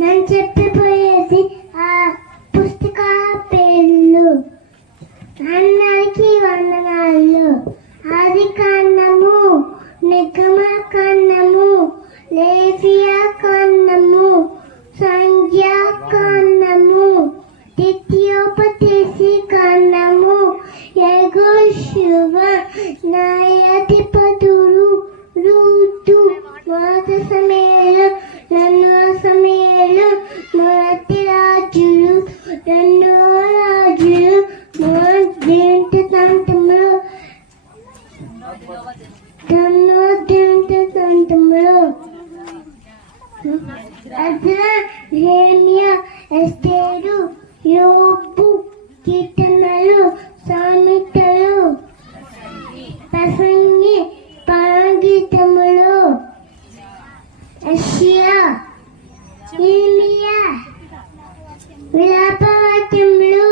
నేను చెప్పిపోయేది ఆ పుస్తక పేర్లు. అందరికీ వందనాలు. ఆది కాండము, నిగమ కాండము, లేవియా కాండము, సంఖ్యా కాండము, ద్వితీయోపదేశ కాండము, యెహోషువ, న్యాయాధిపతులు, రూతు, మొదటి సమూయేలు, రెండవ సమూయేలు, మొదటి రాజులు, రెండవ రాజులు, మొదటి గ్రంథములు, రెండవ గ్రంథములు, అజ్రా, నెహెమియా, ఎస్తేరు, యోబు, కీర్తనలు, సామెతలు, ప్రసంగి, పరగీతములు, యెషయా, ఇర్మీయా, విలాపవాక్యములు,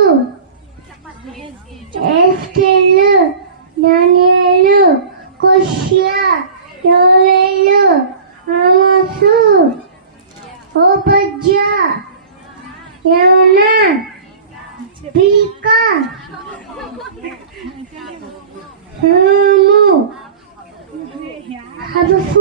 ఎస్తేరు, దానియేలు, హోషేయ, యోవేలు, ఆమోసు, ఓబద్యా, యోనా, మీకా, హబక్కు,